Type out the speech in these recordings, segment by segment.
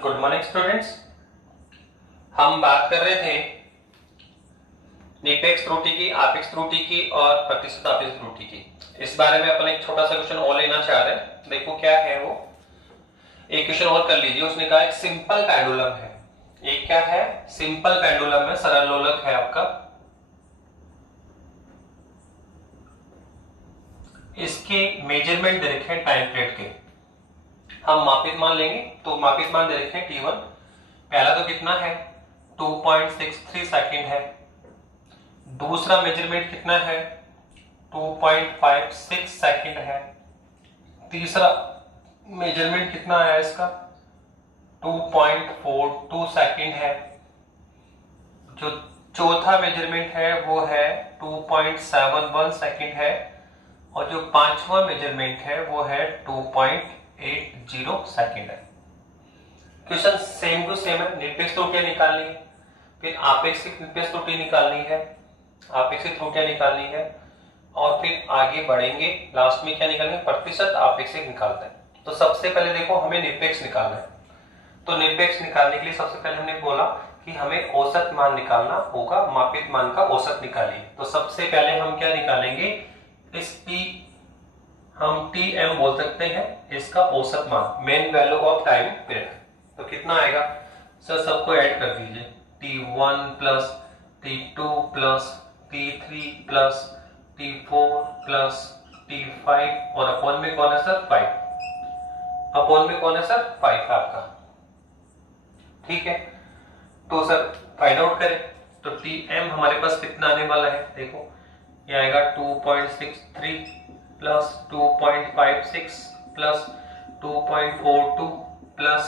Good morning students. हम बात कर रहे थे निरपेक्ष त्रुटि की, आपेक्ष त्रुटि की और प्रतिशत आपेक्ष त्रुटि की। इस बारे में अपन एक छोटा सा क्वेश्चन और लेना चाह रहे हैं। देखो क्या है वो, एक क्वेश्चन और कर लीजिए। उसने कहा एक सिंपल पेंडुलम है। एक क्या है? सिंपल पेंडुलम है, सरल लोलक है आपका। इसके मेजरमेंट दे रखे हैं टाइम पीरियड के। हम मापित मान लेंगे, तो मापित मान दे रखे हैं T1। पहला तो कितना है? 2.63 सेकंड है। दूसरा मेजरमेंट कितना है? 2.56 सेकंड है। तीसरा मेजरमेंट कितना है इसका? 2.42 सेकंड है। जो चौथा मेजरमेंट है वो है 2.71 सेकंड है। और जो पांचवा मेजरमेंट है वो है 2.80 सेकंड है। क्वेश्चन सेम टू सेम है। निरपेक्ष त्रुटियां निकालनी है, फिर आपेक्षिक निरपेक्ष त्रुटि निकालनी है, आपेक्षिक त्रुटियां निकालनी है, और फिर आगे बढ़ेंगे। लास्ट में क्या निकालेंगे? प्रतिशत आपेक्षिक निकालते हैं। तो सबसे पहले देखो हमें निरपेक्ष निकालना है। तो निरपेक्ष निकालने के लिए सबसे पहले हमने बोला कि हमें औसत मान निकालना होगा। मापित मान का औसत निकालिए। तो सबसे पहले हम क्या निकालेंगे? इस P हम TM बोल सकते हैं, इसका औसत मान, main value of time period. तो कितना आएगा सर? सबको ऐड कर दीजिए। T1 plus T2 plus T3 plus T4 plus T5 और अपॉन में कौन है सर? 5। अपॉन में कौन है सर? 5 आपका। ठीक है, तो सर फाइंड आउट करें। तो TM हमारे पास कितना आने वाला है? देखो ये आएगा 2.63 प्लस 2.56 प्लस 2.42 प्लस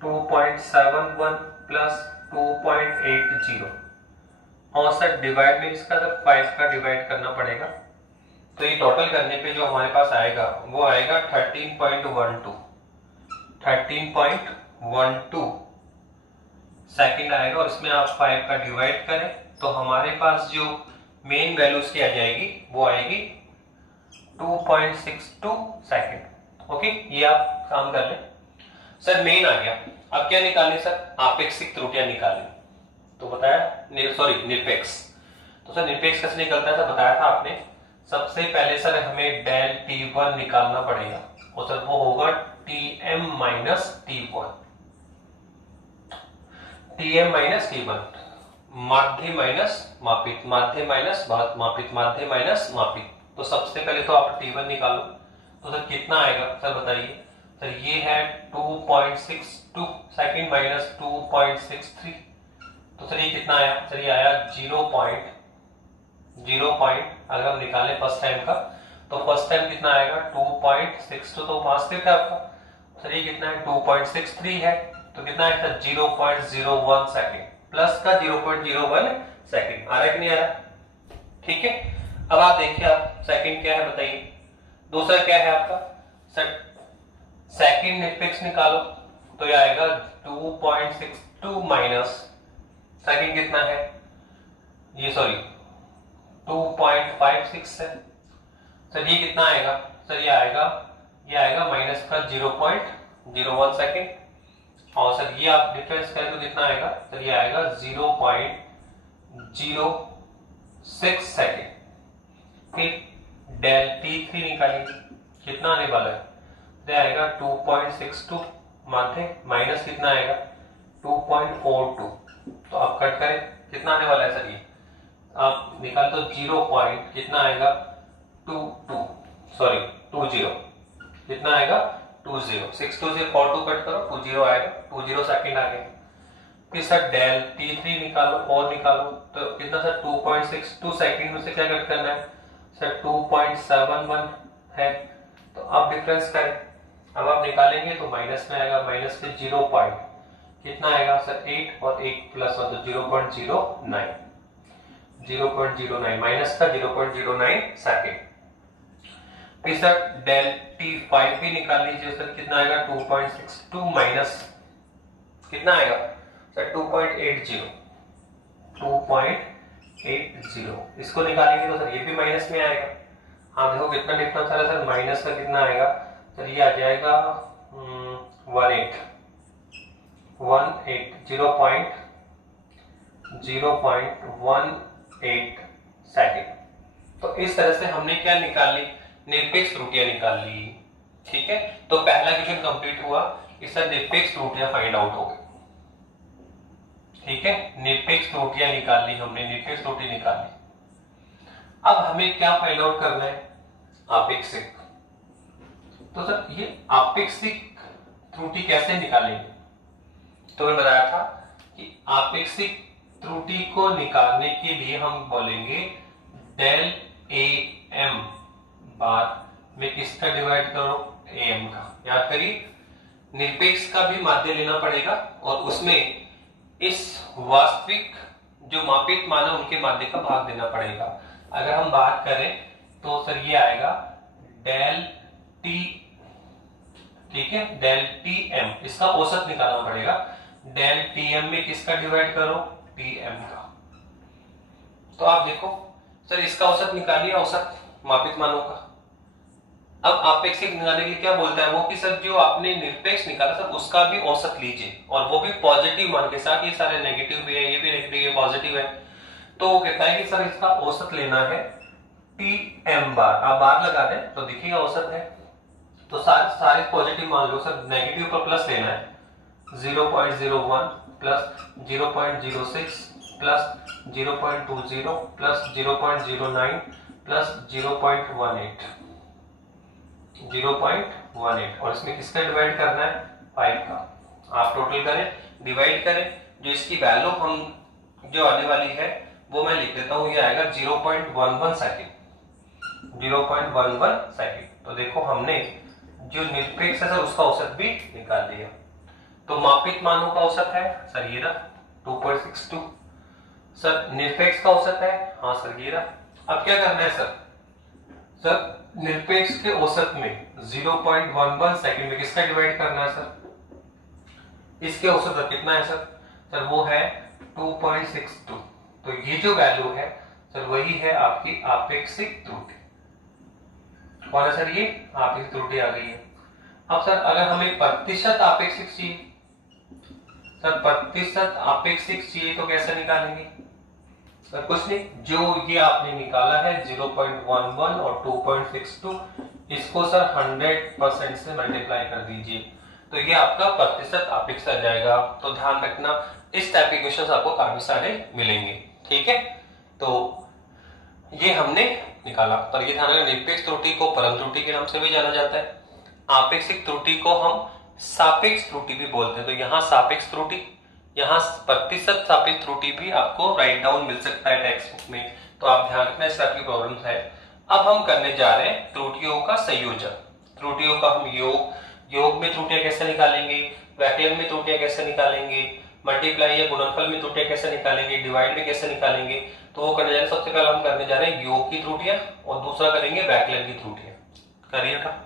2.71 प्लस 2.80। और सर डिवाइड में इसका सर 5 का डिवाइड करना पड़ेगा। तो ये टोटल करने पे जो हमारे पास आएगा वो आएगा 13.12 सेकंड आएगा। और इसमें आप 5 का डिवाइड करें तो हमारे पास जो मेन वैल्यू उसकी आ जाएगी वो आएगी 2.62 सेकंड। ओके, ये आप काम कर लें। सर मेन आ गया। अब क्या निकालें सर? आपेक्षिक त्रुटियां निकालें। तो बताया सॉरी निरपेक्ष। तो सर निरपेक्ष कैसे निकलता है? सर बताया था आपने। सबसे पहले सर हमें डेल T1 निकालना पड़ेगा और सर वो होगा TM minus T1। TM minus T1, माध्य माइनस मापित, माध्य माइनस मापित, माध्य माइनस मापित। तो सबसे पहले तो आप T1 निकालो। तो सर कितना आएगा सर बताइए? सर ये है 2.62 सेकंड माइनस 2.63। तो सर ये कितना आया? सर ये आया 0.0 अगर हम निकालें फर्स्ट टाइम का, तो फर्स्ट टाइम कितना आएगा? 2.62। तो वास्तविक है आपका। सर ये कितना है? 2.63 है। तो कितना है सर? 0.01 सेकंड प्लस का 0.01 सेकंड। आ रहा है कि नहीं आ रहा? ठीक है, अब आप देखिए आप सेकंड क्या है बताइए। दूसरा क्या है आपका? सर सेकंड निरपेक्ष निकालो। तो ये आएगा 2.62 माइनस सेकंड कितना है? ये सॉरी 2.56 है। सर ये कितना आएगा? सर ये आएगा माइनस का 0.01 सेकंड। और सर ये आप डिफरेंस करें तो कितना आएगा? सर ये आएगा 0.06 सेकंड। फिर डेल T3 निकालेंगे, कितना आने वाला है? ये आएगा 2.62 माध्य माइनस कितना आएगा? 2.42। तो आप कट करें, कितना आने वाला है सर? ये आप निकाल तो 0 पॉइंट कितना आएगा? 20 कितना आएगा? 20। 6 2 0 4 2 कट करो, 20 आएगा। 20 सेकंड आ गया। फिर सर डेल T3 निकालो और निकालो। तो कितना सर? 2.62 सेकंड में से क्या कट करना है सर? 2.71 है। तो आप डिफरेंस करें। अब आप निकालेंगे तो माइनस में आएगा, माइनस के 0 पॉइंट कितना आएगा सर? 8 और 8 प्लस 1 तो 0.09 माइनस का 0.09 सेकंड। फिर सर डेल T5 भी निकाल लीजिए। सर कितना आएगा? 2.62 माइनस कितना आएगा सर? 2.80। इसको निकालेंगे तो सर ये भी माइनस में आएगा। हाँ देखो कितना डिफरेंस आ रहा है सर? माइनस का कितना आएगा सर? ये आ जाएगा 0.18 सेकेंड। तो इस तरह से हमने क्या निकाल ली, निरपेक्ष त्रुटियां निकाल ली। ठीक है, तो पहला क्वेश्चन कंप्लीट हुआ, इससे निरपेक्ष त्रुटियां फाइंड आउट हो गई। ठीक है, निरपेक्ष त्रुटियां निकाल ली हमने, निरपेक्ष त्रुटि निकाल ली। अब हमें क्या फाइंड आउट करना है, आपेक्षिक। तो सर ये आपेक्षिक त्रुटि कैसे निकालेंगे, तो मैं बताया था कि आपेक्षिक त्रुटि को निकालने के लिए हम बोलेंगे डेल ए एम बार में किसका डिवाइड करो, ए एम का। याद करिए, निरपेक्ष का भी माध्य लेना पड़ेगा और उसमें इस वास्तविक जो मापित मान है उनके माध्य का भाग देना पड़ेगा। अगर हम बात करें तो सर ये आएगा डेल टी, ठीक है, डेल टी एम, इसका औसत निकालना पड़ेगा। डेल टी एम में किसका डिवाइड करो, टी एम का। तो आप देखो सर इसका औसत निकालिए, औसत मापित मानों का। अब आपेक्षिक निकालने के लिए क्या बोलता है वो कि सर जो आपने निरपेक्ष निकाला सर उसका भी औसत लीजिए, और वो भी पॉजिटिव मान के साथ। ये सारे नेगेटिव भी है, ये भी नेगेटिव, ये पॉजिटिव है। तो वो कहता है कि सर इसका औसत लेना है टी एम बार। आप बार लगा दें तो दिखेगा औसत है। तो सारे पॉजिटिव मान लो सर, नेगेटिव पर प्लस लेना है, 0.01 प्लस 0.06 प्लस 0.20 प्लस 0.09 प्लस 0.18 और इसमें किसका डिवाइड करना है, 5 का। आप टोटल करें, डिवाइड करें, जो इसकी वैल्यू हम जो आने वाली है वो मैं लिख देता हूं, ये आएगा 0.11 सेकेंड, 0.11 सेकेंड। तो देखो हमने जो निरपेक्ष है सर उसका औसत भी निकाल दिया। तो मापित मानों का औसत है सर ये रहा 2.62। सर निरपेक्ष का औसत है, हाँ सर ये रहा। अब क्या करना है सर निरपेक्ष के औसत में 0.11 सेकंड में किसका डिवाइड करना है सर, इसके औसत कितना है सर वो है 2.62। तो ये जो वैल्यू है सर वही है आपकी आपेक्षिक त्रुटि। कौन है सर, ये आपेक्षिक त्रुटि आ गई है। अब सर अगर हमें प्रतिशत आपेक्षिक चाहिए, सर प्रतिशत आपेक्षिक चाहिए तो कैसे निकालेंगे सर, कुछ नहीं, जो ये आपने निकाला है 0.11 और 2.62, इसको सर 100% से मल्टीप्लाई कर दीजिए, तो ये आपका प्रतिशत आपेक्षिक आ जाएगा। तो ध्यान रखना, इस टाइप के क्वेश्चंस आपको काफी सारे मिलेंगे। ठीक है, तो ये हमने निकाला। पर ये ध्यान रखना, निरपेक्ष त्रुटि को परम त्रुटि के नाम से भी जाना जाता है, आपेक्षिक त्रुटि को हम सापेक्ष त्रुटि भी बोलते हैं। तो यहाँ सापेक्ष त्रुटि, यहाँ प्रतिशत सापेक्ष त्रुटि भी आपको राइट डाउन मिल सकता है टेक्स्ट बुक में। तो आप ध्यान रखना, इस टाइप की प्रॉब्लम है। अब हम करने जा रहे हैं त्रुटियों का संयोजन। त्रुटियों का हम योग में त्रुटियां कैसे निकालेंगे, वैकलन में त्रुटियां कैसे निकालेंगे, मल्टीप्लाई या गुणनफल में त्रुटियां कैसे निकालेंगे, डिवाइड में कैसे निकालेंगे, तो वो करने जा रहे हैं। सबसे पहले हम करने जा रहे हैं योग की त्रुटियां और दूसरा करेंगे वैकलन की त्रुटियां। करिए था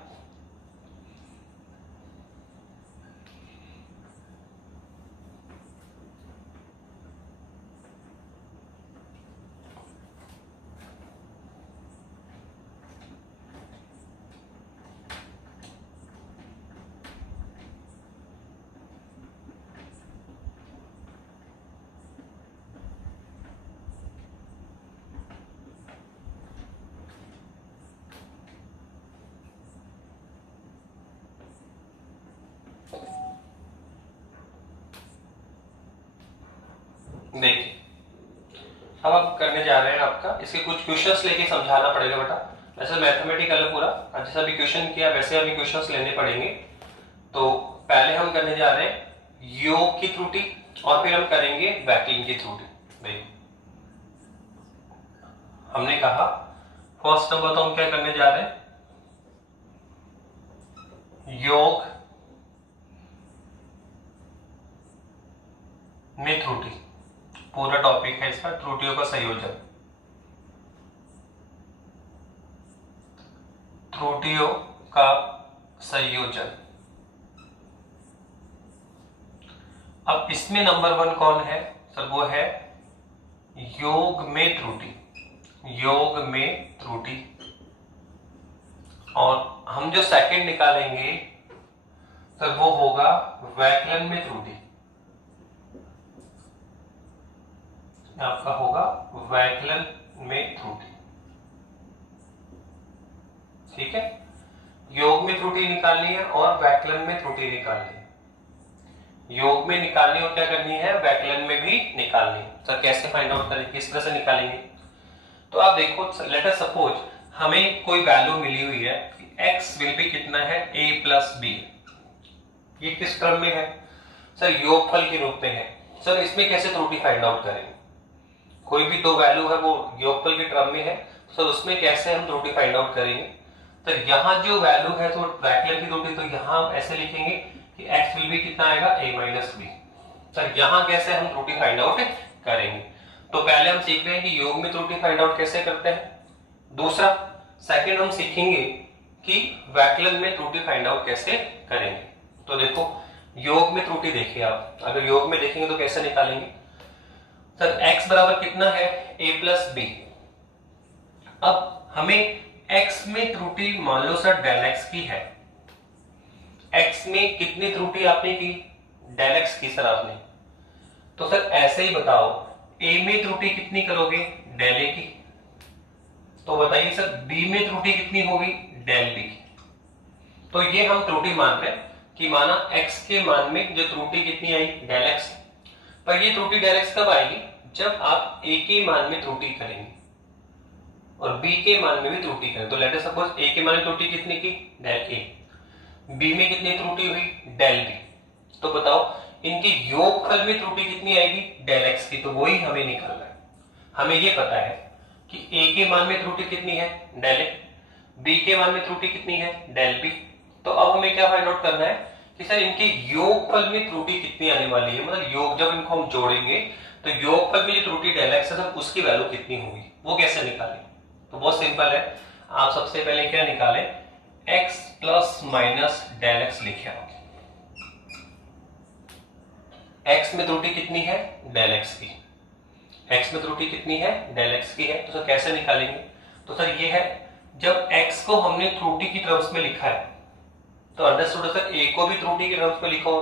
देखिए, अब आप करने जा रहे हैं आपका इसके कुछ क्वेश्चंस लेके समझाना पड़ेगा बेटा। वैसे मैथमेटिकल है पूरा, जैसा भी क्वेश्चन किया वैसे अभी क्वेश्चंस लेने पड़ेंगे। तो पहले हम करने जा रहे हैं योग की त्रुटि और फिर हम करेंगे वैकलन की त्रुटि। देखिए हमने कहा फर्स्ट नंबर तो हम क्या करने जा रहे हैं, योग में त्रुटि, पूरा टॉपिक है इसका त्रुटियों का संयोजन। त्रुटियों का संयोजन। अब इसमें नंबर 1 कौन है सर, वो है योग में त्रुटि, योग में त्रुटि। और हम जो सेकंड निकालेंगे सर वो होगा वैकलन में त्रुटि, आपका होगा वैकलन में त्रुटि। ठीक है, योग में त्रुटि निकालनी है और वैकलन में त्रुटि निकालनी है। योग में निकालनी और क्या करनी है, वैकलन में भी निकालनी है। सर कैसे फाइंड आउट करें, किस तरह से निकालेंगे? तो आप देखो, लेट अस सपोज हमें कोई वैल्यू मिली हुई है कि x विल बी कितना है, a प्लस बी। ये किस क्रम में है? सर योगफल के रूप में है। सर इसमें कैसे त्रुटि फाइंड आउट करेंगे? कोई भी दो वैल्यू है वो योगफल के क्रम में है, सर उसमें कैसे हम त्रुटि फाइंड आउट करेंगे? तो यहाँ जो वैल्यू है तो वैकलन की त्रुटि, तो यहाँ हम ऐसे लिखेंगे कि x विल बी कितना आएगा, a माइनस बी। सर यहाँ कैसे हम त्रुटि फाइंड आउट करेंगे? तो पहले हम सीख रहे हैं कि योग में त्रुटि फाइंड आउट कैसे करते हैं। दूसरा सेकंड हम सीखेंगे कि वैकलन में त्रुटि फाइंड आउट कैसे करेंगे। तो देखो योग में त्रुटि देखिए आप, अगर योग में देखेंगे तो कैसे निकालेंगे? सर x बराबर कितना है, a प्लस बी। अब हमें x में त्रुटि मान लो सर डेल x की है। x में कितनी त्रुटि आपने की, डेल x की सर आपने। तो सर ऐसे ही बताओ a में त्रुटि कितनी करोगे, डेल a की। तो बताइए सर b में त्रुटि कितनी होगी, डेल b की। तो ये हम त्रुटि मान रहे हैं कि माना x के मान में जो त्रुटि कितनी आई, डेल x। पर ये त्रुटि डेल x कब आएगी, जब आप a के मान में त्रुटि करेंगे और b के मान में भी त्रुटि करें। तो लेट अस सपोज a के मान में त्रुटि कितनी की, डेल a। b में कितनी त्रुटि हुई, डेल b। तो बताओ इनके योगफल में त्रुटि कितनी आएगी, डेल x की। तो वही हमें निकालना है। हमें ये पता है कि a के मान में त्रुटि कितनी है, डेल a। b के मान में त्रुटि कितनी है, डेल b। तो अब हमें क्या फाइंड आउट करना है कि सर इनके योगफल में त्रुटि कितनी आने वाली है, मतलब योग जब इनको हम जोड़ेंगे तो योगफल में जो त्रुटि डेल x है सर उसकी वैल्यू कितनी होगी, वो कैसे निकालें? तो बहुत सिंपल है, आप सबसे पहले क्या निकालें, x plus minus del x लिखे आओगे। x में त्रुटि कितनी है, डेल x की। x में त्रुटि कितनी है, डेल x की है। तो सर कैसे निकालेंगे? तो सर ये है, जब x को हमने त्रुटि की टर्म्स में लिखा है तो अंडरस्टूड सर a को भी त्रुटि के टर्म्स में लिखो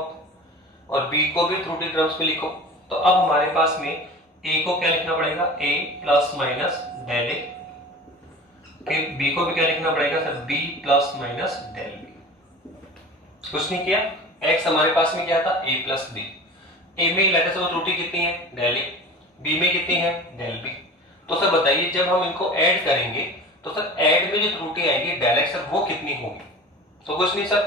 और b को भी त्रुटि के टर्म्स में लिखो। तो अब हमारे पास में a को क्या लिखना पड़ेगा, a plus minus del a। फिर b को भी क्या लिखना पड़ेगा sir, b plus minus del b। कुछ नहीं किया, x हमारे पास में क्या था, a प्लस b। a में लेटर से वो त्रुटि कितनी है, डेल a। b में कितनी है, डेल b। तो सर बताइए जब हम इनको ऐड करेंगे तो सर ऐड में जो त्रुटि आएगी डेल x सर वो कितनी होगी? तो कुछ नहीं सर,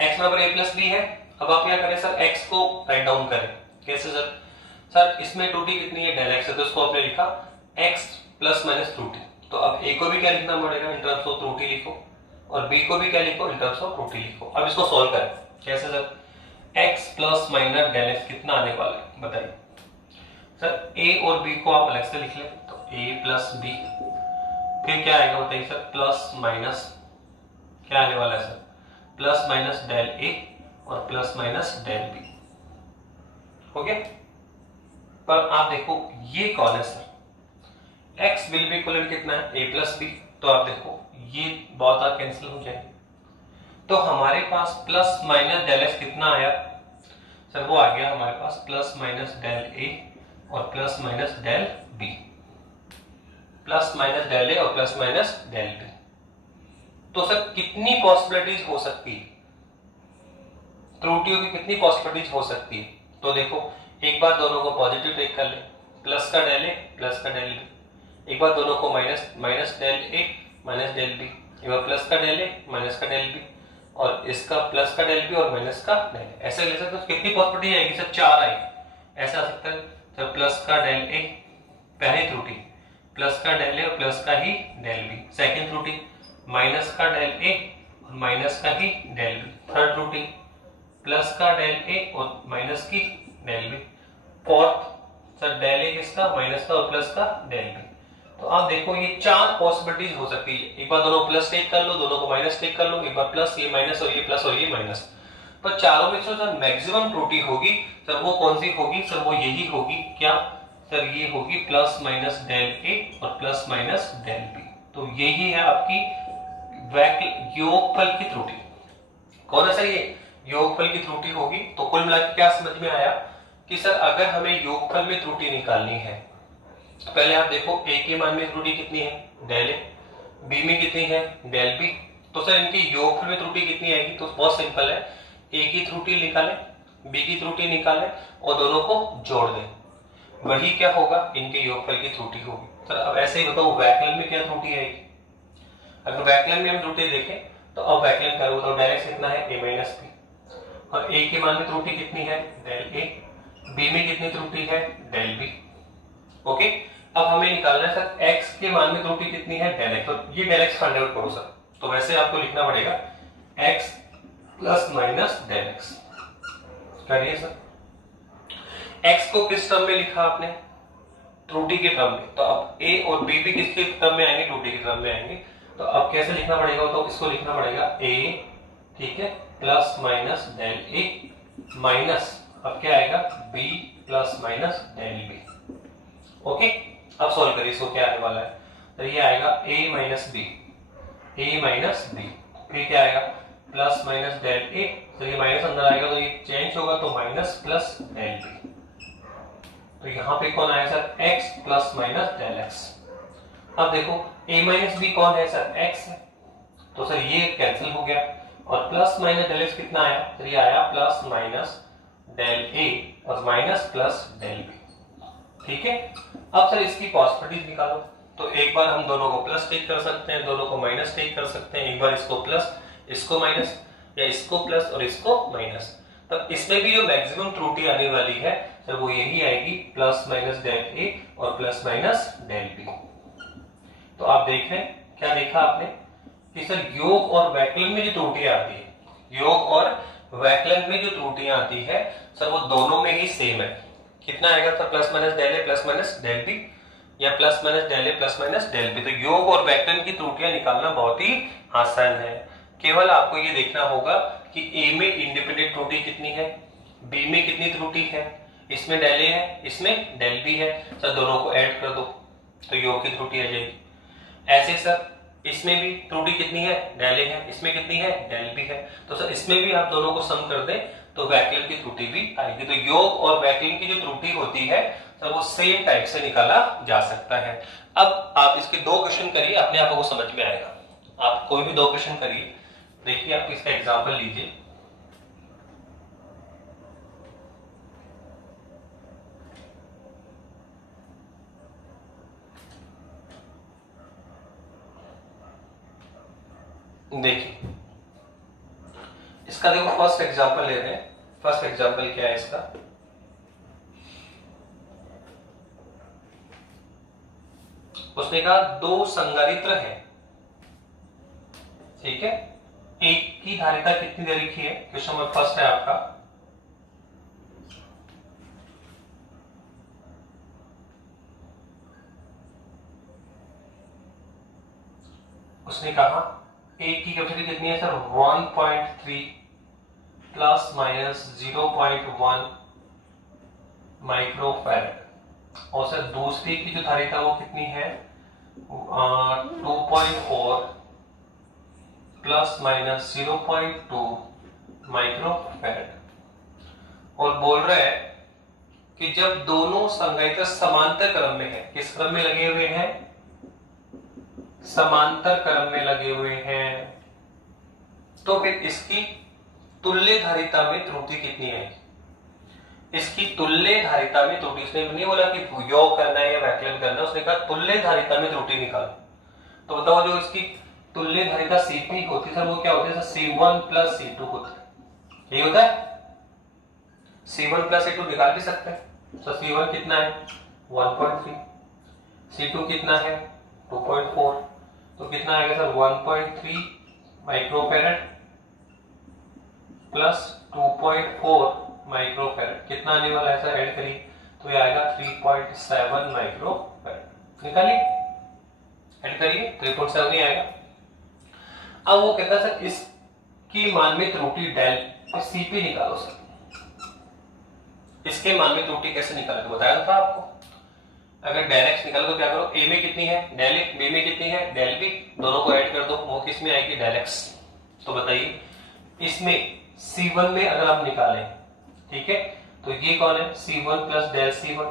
x बराबर a प्लस बी है। अब आप क्या करें सर, x को राइट डाउन करें। कैसे सर? सर इसमें त्रुटि कितनी है, डेल x है, तो इसको आपने लिखा x प्लस माइनस त्रुटि। तो अब a को भी क्या लिखना पड़ेगा, इन टर्म्स ऑफ त्रुटि लिखो और b को भी क्या लिखो, इन टर्म्स ऑफ त्रुटि लिखो। अब इसको सॉल्व करें। कैसे sir? x plus minus del x कितना आने वाला है बताइए सर। a और b को आप अलग से लिख लें, तो a प्लस b। फिर क्या आएगा बताइए सर, प्लस माइनस क्या आने वाला है sir, plus minus del a और प्लस माइनस डेल b। हो गया? पर आप देखो ये कौन है sir, x will be equal कितना है, a प्लस b। तो आप देखो ये बहुत बार कैंसिल हो जाएंगे। तो हमारे पास प्लस माइनस डेल x कितना आया सर, वो आ गया हमारे पास प्लस माइनस डेल a और plus minus del b। Plus minus del a और प्लस माइनस डेल b। तो सर कितनी पॉसिबिलिटीज हो सकती है, त्रुटियों की कितनी पॉसिबिलिटीज हो सकती है? तो देखो एक बार दोनों को पॉजिटिव टेक कर ले, प्लस का डेल a प्लस का डेल b। एक बार दोनों को minus minus del a minus del b। एक बार प्लस का डेल a माइनस का डेल b और इसका प्लस का डेल b और माइनस का डेल a। ऐसे ले सकते हो, कितनी पॉसिबिलिटी आएगी सर, 4 आएगी। ऐसा आ सकता है सर, प्लस का डेल a पहली त्रुटि, प्लस का डेल a और प्लस का ही डेल b। सेकंड त्रुटि माइनस का डेल a और माइनस का ही डेल b। थर्ड त्रुटि प्लस का डेल a और माइनस की del b। Fourth sir del a किसका, माइनस का और प्लस का डेल b। तो आप देखो ये 4 पॉसिबिलिटीज हो सकती है। एक बार दोनों प्लस टेक कर लो, दोनों को माइनस टेक कर लो, एक बार प्लस ये माइनस और ये प्लस और ये माइनस। पर चारों में से सर मैक्सिमम त्रुटि होगी सर वो कौन सी होगी सर, वो यही होगी क्या सर, ये होगी प्लस माइनस डेल a और प्लस माइनस डेल b। तो यही है आपकी योगफल की त्रुटि। कौन है सर ये, योगफल की त्रुटि होगी। तो कुल मिलाकर क्या समझ में आया कि सर अगर हमें योगफल में त्रुटि निकालनी है तो पहले आप देखो a के मान में त्रुटि कितनी है, डेल ए, b में कितनी है, डेल बी। तो सर इनकी योगफल में त्रुटि कितनी आएगी, तो बहुत सिंपल है, a की त्रुटि निकालें, b की त्रुटि निकालें और दोनों को जोड़ दें, वही क्या होगा, इनके योगफल की त्रुटि होगी। सर अब ऐसे ही बताओ वैकलन में क्या त्रुटि आएगी। अगर वैकलन में हम त्रुटि देखें तो अब वैकलन क्या होगा, तो डायरेक्ट कितना है a माइनस बी, और a के मान में त्रुटि कितनी है, डेल ए, b में कितनी त्रुटि है, डेल बी। ओके, अब हमें निकालना है सर x के मान में त्रुटि कितनी है, डेल एक्स। तो ये डेल एक्स फाइंड आउट करो सर। तो वैसे आपको लिखना पड़ेगा x plus minus del x. करिए सर, x को किस टर्म में लिखा आपने, त्रुटि के टर्म में। तो अब a और b भी किसके टर्म में आएंगे, त्रुटि के टर्म में आएंगे। तो अब कैसे लिखना पड़ेगा, तो इसको लिखना पड़ेगा a, ठीक है, plus minus del a minus अब क्या आएगा b plus minus del b. Okay, अब सॉल्व करिए, इसको क्या आने वाला है, तो ये आएगा a minus b, a minus b, फिर क्या आएगा प्लस माइनस डेल ए, तो ये माइनस अंदर आएगा तो ये चेंज होगा तो माइनस प्लस डेल बी। तो यहाँ पे कौन आया sir, x plus minus del x. अब देखो a माइनस बी कौन है सर, x है, तो सर ये कैंसिल हो गया और प्लस माइनस डेल एक्स कितना आया, तो ये आया प्लस माइनस डेल ए और माइनस प्लस डेल बी। ठीक है, अब सर इसकी पॉसिबिलिटीज निकालो। तो एक बार हम दोनों को प्लस टेक कर सकते हैं, दोनों को माइनस टेक कर सकते हैं, एक बार इसको प्लस इसको माइनस, या इसको प्लस और इसको माइनस। तो इसमें भी जो मैक्सिमम त्रुटि आने वाली है सर वो यही आएगी, प्लस माइनस डेल ए और प्लस माइनस डेल बी। तो आप देख रहे हैं, क्या देखा आपने कि सर योग और वैकलन में जो त्रुटियां आती है, योग और वैकलन में जो त्रुटियां आती है सर वो दोनों में ही सेम है। कितना आएगा सर, प्लस माइनस डेल ए प्लस माइनस डेल बी, या प्लस माइनस डेल ए प्लस माइनस डेल बी। तो योग और वैकलन की त्रुटियां निकालना बहुत ही आसान है। केवल आपको ये देखना होगा कि a में इंडिपेंडेंट त्रुटि कितनी है, b में कितनी त्रुटि है, इसमें डेल ए है, इसमें डेल बी है, सर दोनों को ऐड कर दो तो योग की त्रुटि आ जाएगी। ऐसे सर इसमें भी त्रुटि कितनी है, डेल ए है, इसमें कितनी है, डेल बी है, तो सर इसमें भी आप दोनों को सम कर दें तो वैकलन की त्रुटि भी आएगी। तो योग और वैकलन की जो त्रुटि होती है सर वो सेम टाइप से निकाला जा सकता है। अब आप इसके दो क्वेश्चन करिए, अपने आप को समझ में आएगा। आप कोई भी दो क्वेश्चन करिए, देखिए आप इसका एग्जांपल लीजिए। देखिए इसका देखो फर्स्ट एग्जांपल ले रहे हैं। फर्स्ट एग्जांपल क्या है इसका, उसने कहा दो संधारित्र है, ठीक है, एक की धारिता कितनी दे रखी है, क्वेश्चन नंबर फर्स्ट है आपका। उसने कहा एक की कैपेसिटी कितनी है सर, 1.3 प्लस माइनस 0.1 माइक्रोफैरड, और सर दूसरी की जो धारिता वो कितनी है 2.4 प्लस माइनस 0.2 माइक्रोफैरड। और बोल रहा है कि जब दोनों संधारित्र समांतर क्रम में है, किस क्रम में लगे हुए हैं, समांतर क्रम में लगे हुए हैं, तो फिर इसकी तुल्य धारिता में त्रुटि कितनी आएगी। इसकी तुल्य धारिता में त्रुटि, उसने नहीं बोला कि योग करना है या वैकलन करना है, उसने कहा तुल्य धारिता में त्रुटि निकालो। तो बताओ जो इसकी तुल्य धारिता Cp होती है सर वो क्या होती है, C1 प्लस C2 होता है, यही होता है। C1 प्लस C2 निकाल भी सकते हैं। तो C1 कितना है 1.3, C2 कितना है 2.4, तो कितना आएगा सर 1.3 माइक्रोफैरड प्लस 2.4 माइक्रोफैरड, कितना आने वाला है सर, ऐड करिए तो ये आएगा 3.7 माइक्रोफैरड। निकालिए, ऐड करिए, 3.7 ही आएगा। अब वो कहता है सर इसकी मान में त्रुटि डेल, तो Cp निकालो सर। इसके मान में त्रुटि कैसे निकाले, तो बताया था आपको। अगर डायरेक्ट निकालो तो क्या करो, a में कितनी है डेल ए, b में कितनी है डेल बी, दोनों को ऐड कर दो, वो किस में आएगी डेल एक्स। तो बताइए इसमें C1 में अगर आप निकालें, ठीक है, तो ये कौन है C1 प्लस डेल C1,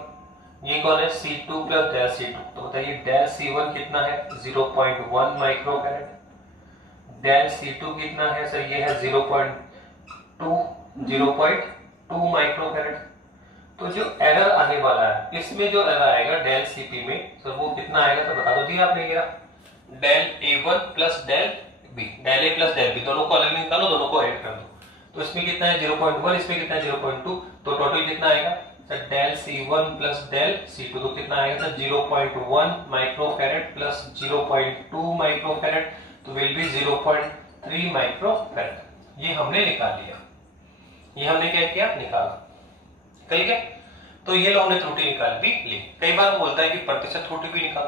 ये कौन है C2 प्लस डेल C2। तो बताइए डेल C1 कितना है 0.1 माइक्रो फैरेड, डेल C2 कितना है सर, ये है 0.2 माइक्रो फैरेड। तो जो एरर आने वाला है इसमें, जो एरर आएगा डेल CP में सर वो कितना आएगा, तो बता दो जी आपने, del A1 plus del B, del A plus del B, दोनों को अलग निकालो, दोनों को ऐड कर दो। तो इसमें कितना है 0.1, इसमें कितना है 0.2, तो टोटल कितना आएगा sir del C1 plus del C2, तो कितना आएगा sir 0.1 micro farad plus 0.2 micro farad, तो विल बी 0.3 माइक्रो फैरेड। ये हमने निकाल लिया, ये हमने क्या किया, निकाला, ठीक है। तो ये लो हमने त्रुटि निकाल भी ली। कई बार वो बोलता है कि प्रतिशत त्रुटि भी निकाल,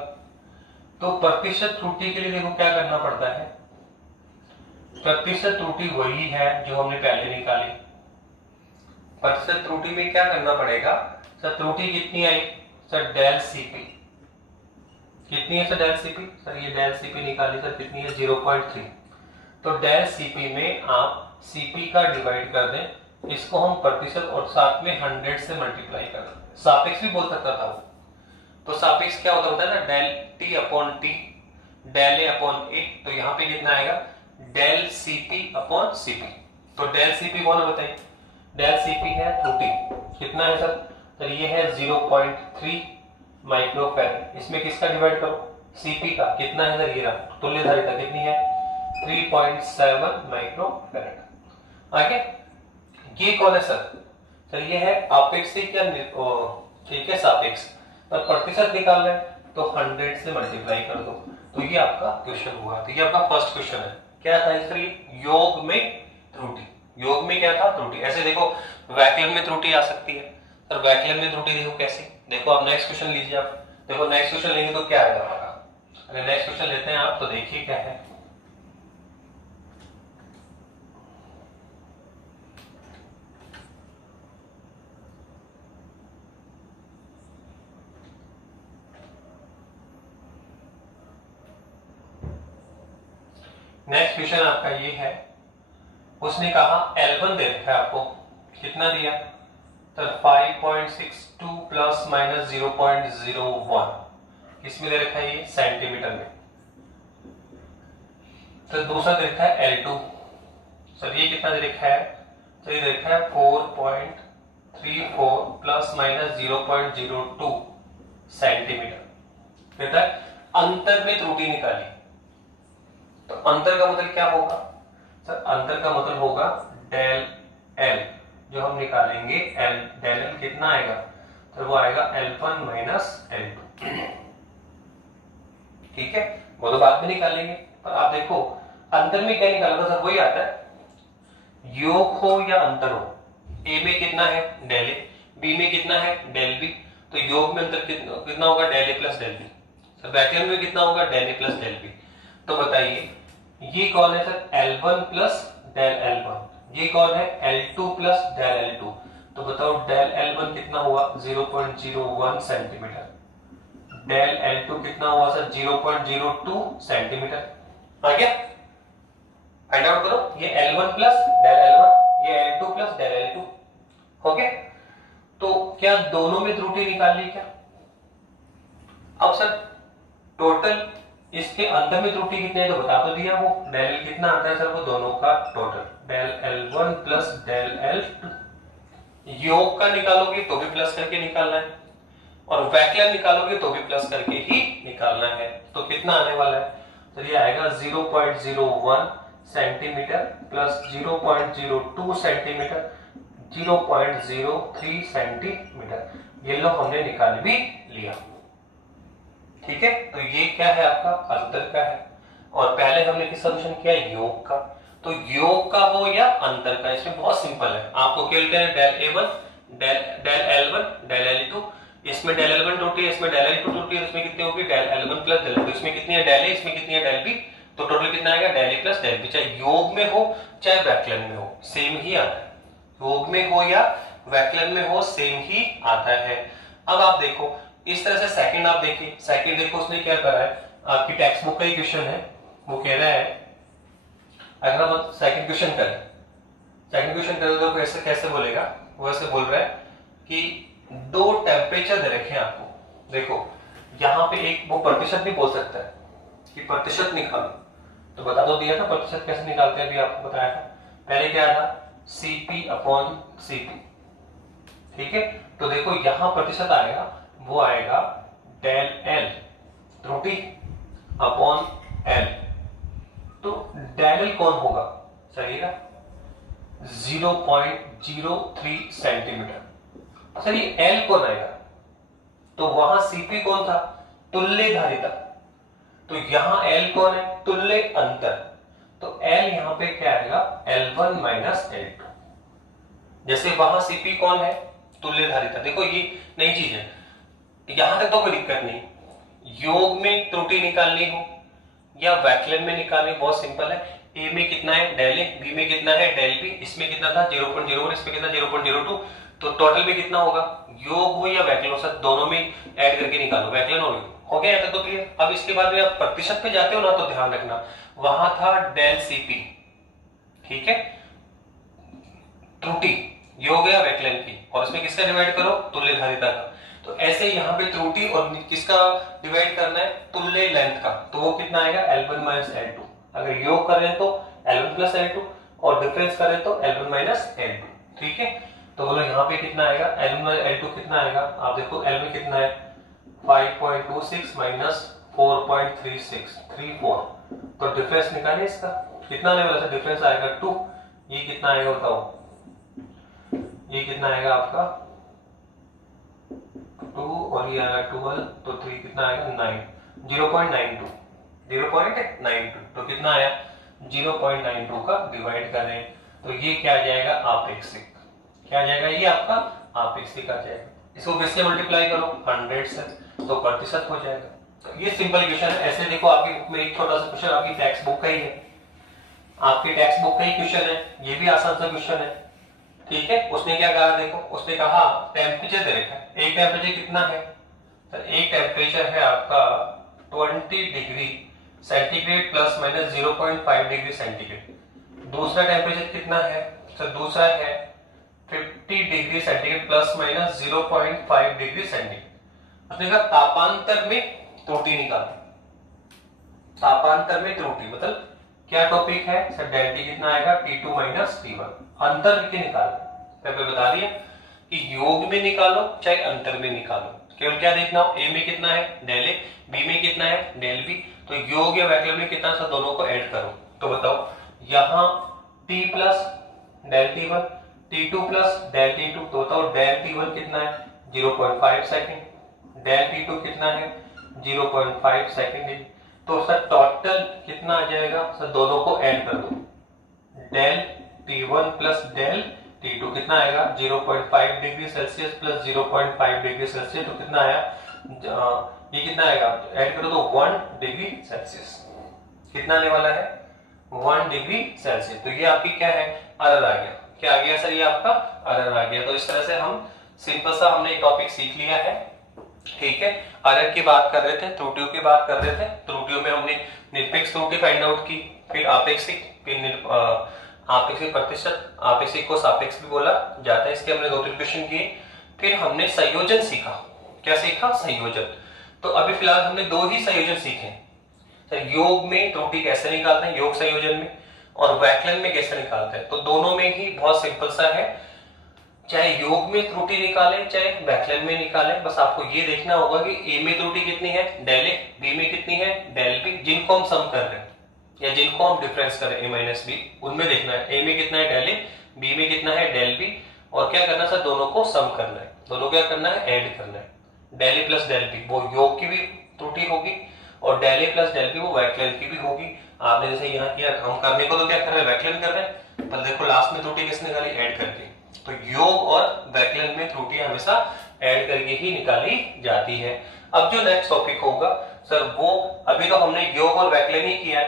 तो प्रतिशत त्रुटि के लिए देखो क्या करना पड़ता है, प्रतिशत त्रुटि वही है जो हमने पहले निकाली। प्रतिशत त्रुटि में क्या करना पड़ेगा सर, त्रुटि कितनी आई सर डेल CP, कितनी है सर डेल CP, सर ये डेल CP निकाली सर, कितनी है 0.3। तो डेल CP में आप CP का डिवाइड कर दें, इसको हम प्रतिशत और साथ में 100 से मल्टीप्लाई कर दें, सापेक्ष भी बोल सकता था वो। तो सापेक्ष क्या होता है ना, del T upon T, del A upon A, तो यहाँ पे कितना आएगा डेल CP अपॉन CP। तो डेल CP कौन है बताइए, डेल CP है त्रुटि, कितना है सर, तो ये है 0.3 माइक्रो फैरेड। इसमें किसका डिवाइड करो, CP का, कितना है सर, ये रहा तुल्यधारिता कितनी है 3.7 माइक्रो फैरेड। आगे ये कौन है सर, सर ये है आपेक्षिक या ठीक है सापेक्ष, पर प्रतिशत निकाल रहे हैं तो 100 से मल्टीप्लाई कर दो। तो ये आपका क्वेश्चन हुआ, तो ये आपका फर्स्ट क्वेश्चन है। क्या था सर, योग में त्रुटि, योग में क्या था त्रुटि। ऐसे देखो व्याकरण में त्रुटि आ सकती है सर, व्याकरण में त्रुटि देखो कैसे, देखो आप नेक्स्ट क्वेश्चन लीजिए, आप देखो नेक्स्ट क्वेश्चन लेंगे तो क्या आएगा आपका। अगर नेक्स्ट क्वेश्चन लेते हैं आप, तो देखिए क्या है, नेक्स्ट क्वेश्चन आपका ये है, उसने कहा L1 दे रखा है आपको, कितना दिया सर 5.62 प्लस माइनस 0.01, किसमें दे रखा है ये सेंटीमीटर में। तो दूसरा दे रखा है L2, सर ये कितना दे रखा है, तो ये दे रखा है 4.34 प्लस माइनस 0.02 सेंटीमीटर। कहता है अंतर में त्रुटि निकाली, तो अंतर का मतलब क्या होगा सर, अंतर का मतलब होगा डेल L, जो हम निकालेंगे L, डेल L कितना आएगा, तो वो आएगा L1 माइनस L2, ठीक है, वो तो बाद में निकालेंगे। पर आप देखो अंतर में क्या निकालना सर, वही आता है, योग हो या अंतर हो, A में कितना है डेल A, B में कितना है डेल B, तो योग में अंतर कितना होगा del A plus del B, sir व्याकरण में कितना होगा del A plus del B। तो बताइए ये कौन है sir L1 plus del L1, ये कौन है L2 प्लस डेल L2। तो बताओ डेल L1 कितना हुआ 0.01 सेंटीमीटर, डेल L2 कितना हुआ सर 0.02 सेंटीमीटर। आ गया, फाइंड आउट करो, ये L1 प्लस डेल L1, ये L2 प्लस डेल L2 हो गया। तो क्या दोनों में त्रुटि निकाल ली क्या। अब सर टोटल इसके अंतर में त्रुटि कितने है तो बता तो दिया, वो डेल L कितना आता है सर, वो दोनों का total del L1 plus del L2। योग का निकालोगे तो भी प्लस करके निकालना है, और वैक्यूम निकालोगे तो भी प्लस करके ही निकालना है। तो कितना आने वाला है, तो ये आएगा 0.01 सेंटीमीटर प्लस 0.02 सेंटीमीटर 0.03 सेंटीमीटर, ये लो हमने निकाल भी लिया। ठीक है, तो ये क्या है आपका अंतर का है, और पहले हमने किस सॉल्यूशन किया योग का। तो योग का हो या अंतर का, इसमें बहुत सिंपल है, आपको क्या लिखना है del A1 del L1 del L2, इसमें डेल L1 त्रुटि है, इसमें डेल L2 त्रुटि है, इसमें कितनी होगी del L1 plus del L2, इसमें कितनी है डेल A, इसमें कितनी है डेल B, तो टोटल कितना आएगा del A plus del B। चाहे योग में हो चाहे वैक्यूम में हो सेम ही आता है, योग में हो या वैक्यूम में हो सेम ही आता है। अब आप देखो इस तरह से सेकंड आप देखिए, सेकंड देखो उसने क्या करा है, आपकी टेक्स्ट बुक का ही क्वेश्चन है, वो कह रहा है अगर हम सेकंड क्वेश्चन करें, सेकंड क्वेश्चन कर दो कैसे कैसे बोलेगा, वो ऐसे बोल रहा है कि दो टेम्परेचर दे रखे हैं आपको। देखो यहाँ पे एक वो प्रतिशत भी बोल सकता है कि प्रतिशत निकालो, तो बता दो दिया था प्रतिशत कैसे निकालते हैं, अभी आपको बताया था। पहले क्या था Cp अपॉन Cp, ठीक है। तो देखो यहां प्रतिशत आएगा, वो आएगा डेल एल त्रुटि अपॉन एल। तो डेल एल कौन होगा, सही है 0.03 सेंटीमीटर। सर ये एल कौन आएगा, तो वहां Cp कौन था, तुल्य धारिता। तो यहां एल कौन है, तुल्य अंतर। तो एल यहां पे क्या आएगा L1 माइनस L2। जैसे वहां Cp कौन है, तुल्य धारिता। देखो ये नई चीज है, यहां तक तो कोई दिक्कत नहीं। योग में त्रुटि निकालनी हो या वैक्यूम में निकालनी, बहुत सिंपल है। ए में कितना है डेल ए, बी में कितना है डेल बी, इसमें कितना था 0.01, इसमें कितना 0.02, तो टोटल में कितना होगा, योग हो या वैक्यूम हो, दोनों में ऐड करके निकालो, वैक्यूम हो गया। यहाँ तक तो क्लियर। अब इसके बाद में आप प्रतिशत पे जाते हो ना, तो ध्यान रखना वहां था डेल Cp, ठीक है, त्रुटि योग या वैक्यूम की, और इसमें किसका डिवाइड करो, तुल्य धारिता का। तो ऐसे यहाँ पे त्रुटि और किसका डिवाइड करना है, तुल्य लेंथ का, तो वो कितना आएगा L1 माइनस L2। अगर योग करें तो L1 प्लस L2 और डिफरेंस करें तो L1 माइनस L2, ठीक है। तो बोलो यहाँ पे कितना आएगा L1 माइनस L2 कितना आएगा, आप देखो L में कितना है 5.26 माइनस 4.3634, तो डिफरेंस निकालिए इसका कितना आने वाला था, डिफरेंस आएगा 2। ये कितना आएगा बताओ, ये कितना आएगा आपका 2 और ये आएगा 12, तो 3 कितना आएगा 9, 0.92, तो कितना आया 0.92 का डिवाइड करें तो ये क्या आ जाएगा आपेक्षिक, क्या आ जाएगा ये आपका आपेक्षिक आ जाएगा। इसको किससे मल्टीप्लाई करो 100 से, तो प्रतिशत हो जाएगा। तो ये सिंपल क्वेश्चन है। ऐसे देखो आपकी बुक में एक छोटा सा क्वेश्चन आपकी टेक्स्ट बुक का ही है, आपकी टेक्स्ट बुक का ही क्वेश्चन है, ये भी आसान सा क्वेश्चन है, ठीक है। उसने क्या कहा, देखो उसने कहा टेम्परेचर दे रखा है, एक टेम्परेचर कितना है, तो एक टेम्परेचर है आपका 20 degree centigrade plus minus 0.5 degree centigrade. दूसरा टेम्परेचर कितना है, तो दूसरा है 50 degree centigrade plus minus 0.5 degree centigrade. उसने कहा तापांतर में त्रुटि निकालो, तापांतर में त्रुटि मतलब क्या टॉपिक है सर, डेल टी कितना आएगा T2 माइनस T1, अंतर के निकालो। मैं बता दिया कि योग में निकालो चाहे अंतर में निकालो, केवल क्या देखना हो, ए में कितना है डेल ए, बी में कितना है डेल बी, तो योग या वैक्यूम में कितना सा दोनों को ऐड करो। तो बताओ यहाँ T plus del T1, T2 plus del T2, तो बताओ डेल T1 कितना है 0.5 सेकेंड, डेल T2 कितना है 0.5 सेकेंड। तो सर टोटल कितना आ जाएगा सर, दोनों को ऐड कर दो, del T1 plus del T2 कितना आएगा 0.5 degree Celsius plus 0.5 degree Celsius, तो कितना आया ये कितना आएगा ऐड करो तो 1 डिग्री सेल्सियस, कितना आने वाला है 1 डिग्री सेल्सियस। तो ये आपकी क्या है अर्र आ गया, क्या आ गया सर ये आपका अर्र आ गया। तो इस तरह से हम सिंपल सा हमने टॉपिक सीख लिया है, ठीक है। अर्र की बात कर रहे थे, त्रुटियों की बात कर रहे थे, त्रुटियों में हमने निरपेक्ष त्रुटि फाइंड आउट की, फिर आपेक्षिक, फिर आपेक्षिक प्रतिशत, आपेक्षिक को सापेक्ष भी बोला जाता है, इसके हमने 2-3 क्वेश्चन किए। फिर हमने संयोजन सीखा, क्या सीखा संयोजन। तो अभी फिलहाल हमने 2 ही संयोजन सीखे सर, योग में त्रुटि कैसे निकालते हैं योग संयोजन में, और वैक्यूम में कैसे निकालते हैं। तो दोनों में ही बहुत सिंपल सा है, चाहे योग में त्रुटि निकालें चाहे वैक्यूम में निकालें, बस आपको ये देखना होगा कि ए में त्रुटि कितनी है डेल ए, बी में कितनी है डेल बी, जिनको हम सम कर रहे हैं या जिनको हम डिफरेंस कर रहे हैं ए माइनस बी, उनमें देखना है ए में कितना है डेल ए, बी में कितना है डेल बी, और क्या करना सर दोनों को सम करना है, दोनों क्या करना है ऐड करना है। Del A plus del B वो योग की भी त्रुटि होगी, और del A plus del B वो वैक्यूम की भी होगी। आपने जैसे यहाँ किया, हम करने को तो क्या कर रहे हैं वैक्यूम कर रहे हैं, पर देखो लास्ट में त्रुटि किसने निकाली ऐड करके। तो योग और वैक्यूम में त्रुटि हमेशा ऐड करके ही निकाली जाती है। अब जो नेक्स्ट टॉपिक होगा सर वो, अभी तो हमने योग और वैक्यूम ही किया है,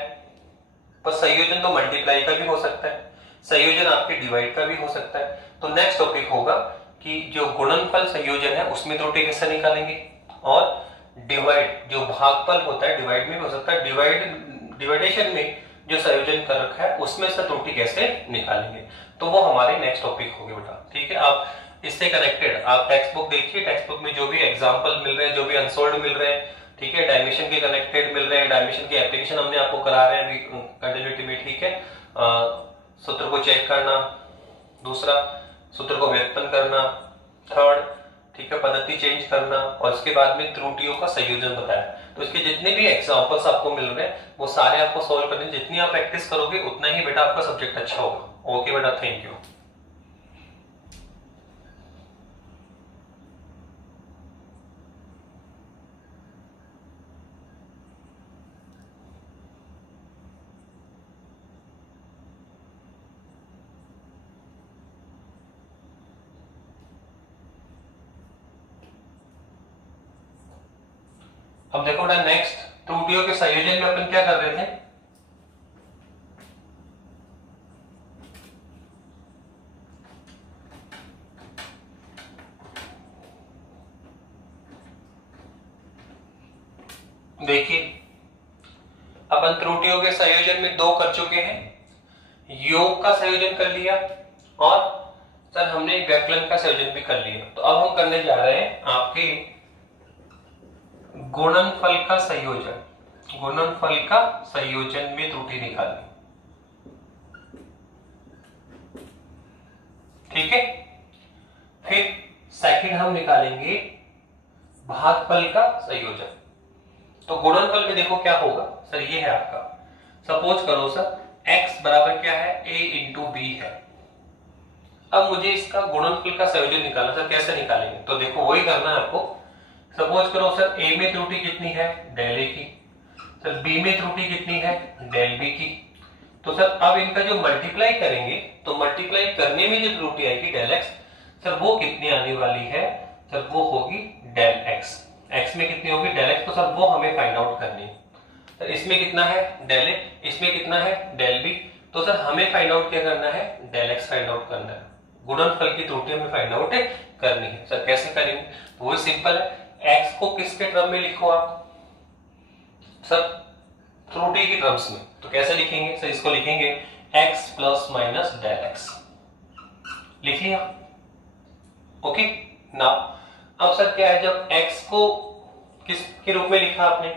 पर संयोजन तो मल्टीप्लाई का भी हो सकता है, संयोजन आपके डिवाइड का भी हो सकता है। तो नेक्स्ट टॉपिक होगा कि जो गुणनफल संयोजन है उसमें त्रुटि कैसे निकालेंगे, और डिवाइड जो भागफल होता है डिवाइड में भी हो सकता है, डिवाइडेशन में जो संयोजन कर रखा है उसमें से त्रुटि कैसे निकालेंगे, तो वो हमारे नेक्स्ट टॉपिक होगी बेटा। ठीक है, आप इससे कनेक्टेड आप टेक्स्ट बुक देखिए, टेक्स्ट बुक में जो भी एग्जांपल मिल रहे हैं, जो भी अनसोल्ड मिल रहे हैं, ठीक है, डायमेंशन के कनेक्टेड मिल रहे हैं, डायमेंशन के एप्लीकेशन हमने आपको करा रहे हैं अभी कंटिन्यूटी में। ठीक है, सूत्र को चेक करना, दूसरा सूत्र को व्युत्पन्न करना, थर्ड ठीक है पद्धति चेंज करना, और उसके बाद में त्रुटियों का संयोजन बताया। तो इसके जितने भी एग्जांपल्स आपको मिल रहे हैं वो सारे आपको सॉल्व करने, जितनी आप प्रैक्टिस करोगे उतना ही बेटा आपका सब्जेक्ट अच्छा होगा। ओके बेटा, थैंक यू। अब देखो बेटा नेक्स्ट, त्रुटियों के संयोजन में अपन क्या कर रहे थे, देखिए अपन त्रुटियों के संयोजन में दो कर चुके हैं, योग का संयोजन कर लिया और सर हमने व्यवकलन का संयोजन भी कर लिया। तो अब हम करने जा रहे हैं आपके गुणनफल का संयोजन, गुणनफल का संयोजन में त्रुटि निकालनी। ठीक है, फिर सेकंड हम निकालेंगे भागफल का संयोजन। तो गुणनफल में देखो क्या होगा सर, ये है आपका, सपोज करो सर x बराबर क्या है, a इंटू बी है। अब मुझे इसका गुणनफल का संयोजन निकालना, सर कैसे निकालेंगे, तो देखो वही करना है आपको। सपोज करो सर a में त्रुटि कितनी है, डेल a की, सर b में त्रुटि कितनी है, डेल b की। तो सर अब इनका जो मल्टीप्लाई करेंगे तो मल्टीप्लाई करने में जो त्रुटि आएगी डेल x, सर वो कितनी आने वाली है, सर वो होगी डेल x। x में कितनी होगी, डेल x, तो सर वो हमें फाइंड आउट करनी है। सर इसमें कितना है, डेल a, इसमें कितना है, डेल b, तो सर हमें फाइंड आउट क्या करना है, डेल x फाइंड आउट करना है। गुणनफल की त्रुटि हमें फाइंड आउट करनी है। सर कैसे करेंगे, तो वो सिंपल है, x को किसके टर्म में लिखो आप, सर त्रुटि की टर्म्स में। तो कैसे लिखेंगे, सर इसको लिखेंगे x plus minus del x, लिख लिया। ओके नाउ अब सर क्या है, जब x को किस के रूप में लिखा आपने,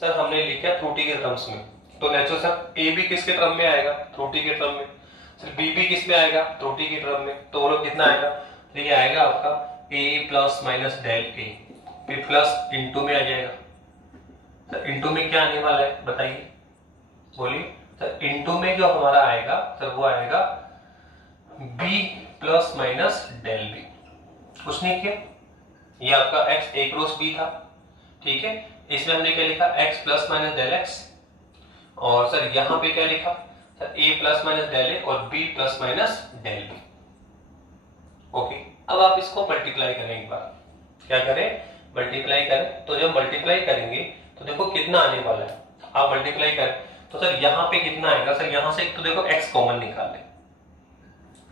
सर हमने लिखा त्रुटि के टर्म्स में, तो नेचुरल सर a भी किसके टर्म में आएगा, त्रुटि के टर्म में, सर b भी किस में आएगा, त्रुटि के टर्म में। तो वो लोग कितना आएगा, तो ये आएगा आपका a plus minus del a, फिर प्लस इंटू में आ जाएगा। सर इंटू में क्या आने वाला है बताइए, बोलिए। सर इंटू में जो हमारा आएगा सर वो आएगा b plus minus del b, कुछ नहीं किया, ये आपका x a क्रॉस b था। ठीक है, इसमें हमने क्या लिखा, x plus minus del x, और सर यहां पे क्या लिखा, sir a plus minus del a और b plus minus del b। Okay, अब आप इसको मल्टीप्लाई करें एक बार, क्या करें, मल्टीप्लाई करें। तो जब मल्टीप्लाई करेंगे तो देखो कितना आने वाला है, आप मल्टीप्लाई करें तो सर यहाँ पे कितना आएगा, सर यहाँ से एक तो देखो x कॉमन निकालें,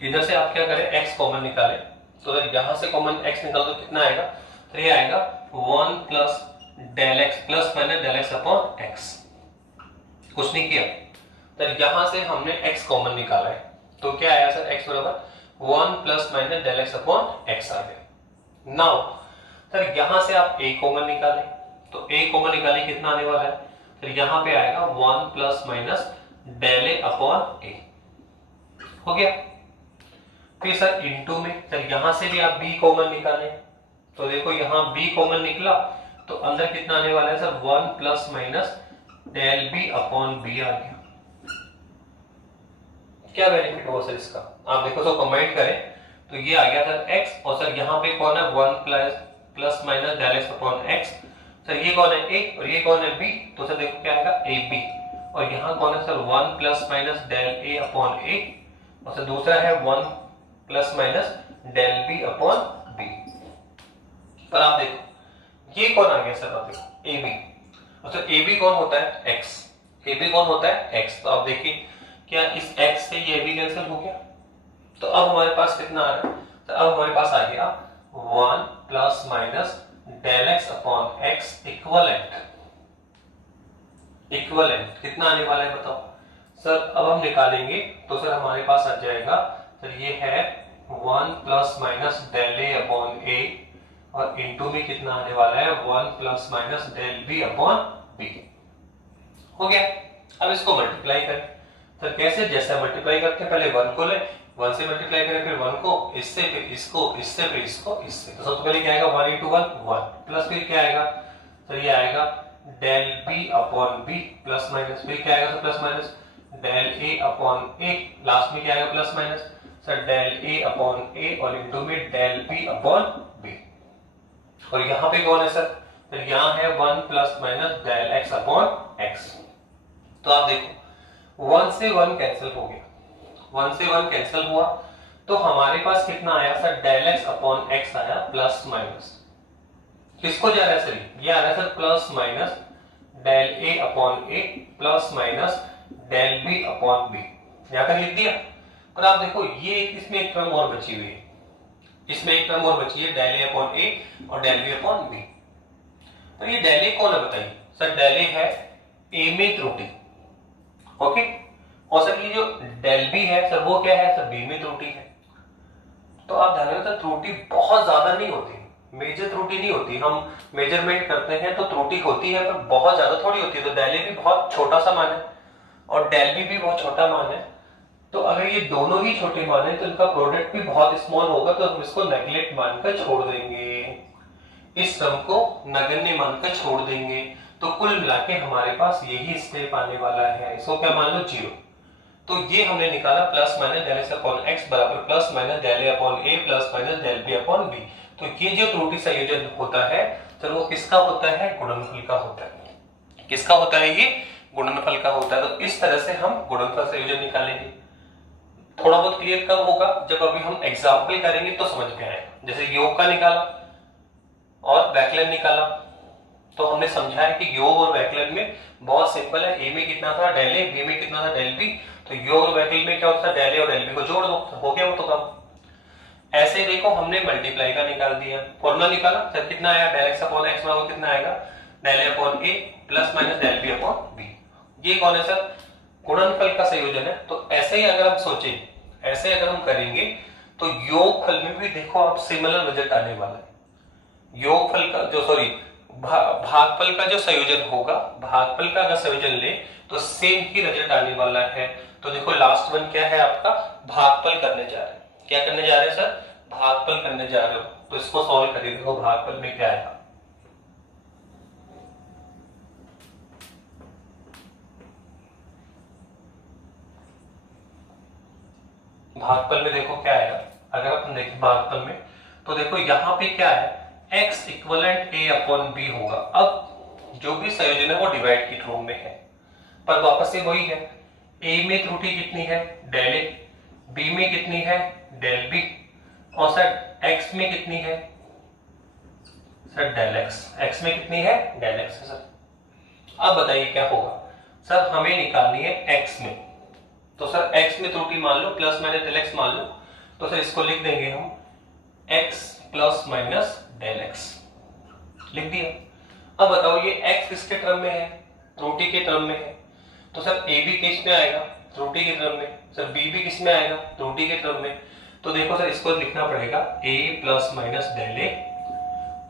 इधर से आप क्या करें, x कॉमन निकालें, तो सर यहाँ से कॉमन x निकाल दो, कितना आएगा, तो ये आएगा 1 plus del x plus minus del x upon x, कुछ नहीं किया। सर यहाँ से हमने x कॉमन निकाला है, तो क्या आया सर, x बराबर 1 plus minus del x upon x आ गया। नाउ सर यहाँ से आप a कॉमन निकालें, तो a कॉमन निकालें, कितना आने वाला है, फिर यहाँ पे आएगा 1 plus minus del a upon a, हो गया। फिर सर इंटू में, सर यहां से भी आप b कॉमन निकालें, तो देखो यहाँ b कॉमन निकला तो अंदर कितना आने वाला है sir, 1 plus minus del b upon b आ गया। क्या बेनिफिट हुआ सर इसका, आप देखो तो कंबाइन करें तो ये आ गया सर x, और सर यहाँ पे कौन है 1 plus minus del x upon x, sir ये कौन है a और ये कौन है b, तो सर देखो क्या आएगा ab, और यहाँ कौन है sir 1 plus minus del a upon a, और सर दूसरा है 1 plus minus del b upon b। पर आप देखो ये कौन आ गया सर, आप देखो ab, और सर ab कौन होता है x, ab कौन होता है x, तो आप देखिए क्या इस x से ये ab कैंसिल हो गया, तो अब हमारे पास कितना आ रहा है, तो अब हमारे पास आ गया 1 plus minus del x upon x equivalent, equivalent कितना आने वाला है बताओ, सर अब हम निकालेंगे तो सर हमारे पास आ जाएगा सर ये है 1 plus minus del a upon a और इनटू में कितना आने वाला है 1 plus minus del b upon b. हो गया। अब इसको मल्टीप्लाई करें सर कैसे, जैसे मल्टीप्लाई करते हैं पहले 1 को ले, 1 से मल्टीप्लाई करें फिर 1 को इससे फिर इसको इससे फिर इसको इससे, तो सबसे पहले क्या आएगा 1 इंटू 1 प्लस फिर क्या आएगा सर ये आएगा del b upon b plus minus, फिर क्या आएगा sir plus minus del a upon a, last में क्या आएगा plus minus sir del a upon a और इनटू में डेल बी अपॉन बी। और यहाँ पे कौन है सर, तो यहाँ है 1 plus minus del x upon x. तो आप देखो 1 से 1 कैंसिल हो गया, 1 से 1 कैंसिल हुआ तो हमारे पास कितना आया sir del x upon x आया प्लस माइनस, किसको जा रहा है सर ये आ रहा है sir plus minus del a upon a plus minus del b upon b, यहां तक लिख दिया। और आप देखो ये इसमें एक टर्म और बची हुई है, इसमें एक टर्म और बची है डेल ए अपॉन ए और डेल बी अपॉन बी। तो ये डेल ए कौन है बताइए सर, डेल ए है ए में त्रुटि, ओके, और सर ये जो डेल बी है सर वो क्या है सर बी में त्रुटि है। तो आप ध्यान रखिए त्रुटि बहुत ज्यादा नहीं होती, मेजर त्रुटि नहीं होती, हम मेजरमेंट करते हैं तो त्रुटि होती है पर बहुत ज्यादा थोड़ी होती है। तो डेल ए भी बहुत छोटा सा मान है और डेल बी भी बहुत छोटा मान है, तो अगर ये दोनों ही छोटे मान है तो इनका प्रोडक्ट भी बहुत स्मॉल होगा, तो हम इसको नेगलेक्ट मानकर छोड़ देंगे, इस टर्म को नगण्य मानकर छोड़ देंगे। तो कुल मिला के हमारे पास यही स्टेप आने वाला है, इसको क्या मान लो 0। तो ये हमने निकाला plus minus del x upon x बराबर plus minus del a upon a plus minus del b upon b. तो ये जो त्रुटि संयोजन होता है सर वो किसका होता है, गुणनफल का होता है। किसका होता है ये, गुणनफल का होता है। तो इस तरह से हम गुणनफल संयोजन निकालेंगे। थोड़ा बहुत क्लियर कब होगा, जब अभी हम एग्जाम्पल करेंगे तो समझ में आएगा। जैसे योग का निकाला और वैकलन निकाला तो हमने समझा है कि योग और वैकलन में बहुत सिंपल है, ए में कितना था डेल ए, बी में कितना था डेल बी, तो योग और वैकलन में क्या होता है डेल ए और डेल बी को जोड़ दो, हो गया वो तो काम। ऐसे ही देखो हमने मल्टीप्लाई का निकाल दिया, फॉर्मूला निकाला सर कितना आया डेल एक्स अपॉन एक्स बराबर कितना आएगा del a upon a plus minus del b upon b. ये कौन है सर, गुणनफल का संयोजन है। तो ऐसे ही अगर हम सोचें, ऐसे अगर हम करेंगे तो योगफल में भी देखो आप सिमिलर रिजल्ट आने वाला है। योगफल का जो सॉरी भागफल का जो संयोजन होगा, भागफल का अगर संयोजन ले तो सेम ही रिजल्ट आने वाला है। तो देखो लास्ट वन क्या है आपका, भागफल करने जा रहे हैं। क्या करने जा रहे हैं सर, भागफल करने जा रहे हो। तो इसको सॉल्व करिए, देखो भागफल में क्या आएगा। भागफल में देखो क्या आएगा, अगर अपन देखें भागफल में तो देखो यहाँ पे क्या है x equivalent a upon b होगा। अब जो भी संयोजन है वो डिवाइड की फॉर्म में है, पर वापस से वही है, a में त्रुटि कितनी है डेल a, b में कितनी है डेल b, और सर x में कितनी है सर डेल x, x में कितनी है डेल x है सर। अब बताइए क्या होगा सर, हमें निकालनी है x में। तो सर x में त्रुटि मान लो प्लस माइनस डेल x मान लो, तो सर इसको लिख देंगे हम x plus minus del x, लिख दिया। अब बताओ ये x किसके टर्म में है, त्रुटि के टर्म में है। तो सर a भी किस में आएगा, त्रुटि के टर्म में, सर b भी किस में आएगा, त्रुटि के टर्म में। तो देखो सर इसको लिखना पड़ेगा a plus minus del a,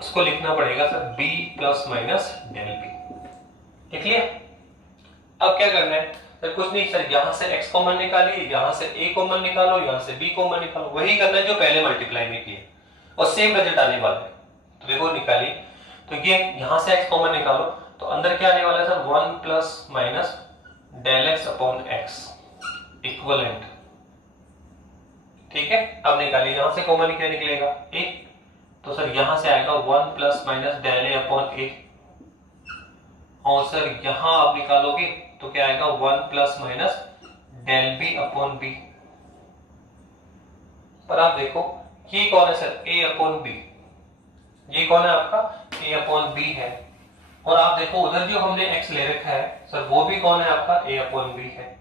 उसको लिखना पड़ेगा sir b plus minus del b। ठीक है। अब क्या करना है सर, कुछ नहीं सर, यहां से x कॉमन निकालिए, यहां से a कॉमन निकालो, यहां से b कॉमन निकालो, वही करना है जो पहले मल्टीप्लाई में किया और सेम रिजल्ट आने वाला है। तो देखो निकालिए, तो ये यहां से x कॉमन निकालो तो अंदर क्या आने वाला है sir 1 plus minus del x upon x equivalent. ठीक है, अब निकालिए, यहां से कॉमन क्या निकलेगा a, तो सर यहां से आएगा 1 plus minus del a upon a, और सर यहां आप निकालोगे तो क्या आएगा 1 plus minus del b upon b. पर आप देखो ये कौन है सर a अपॉन बी, ये कौन है आपका a अपॉन बी है, और आप देखो उधर जो हमने x ले रखा है सर वो भी कौन है आपका a अपॉन बी है,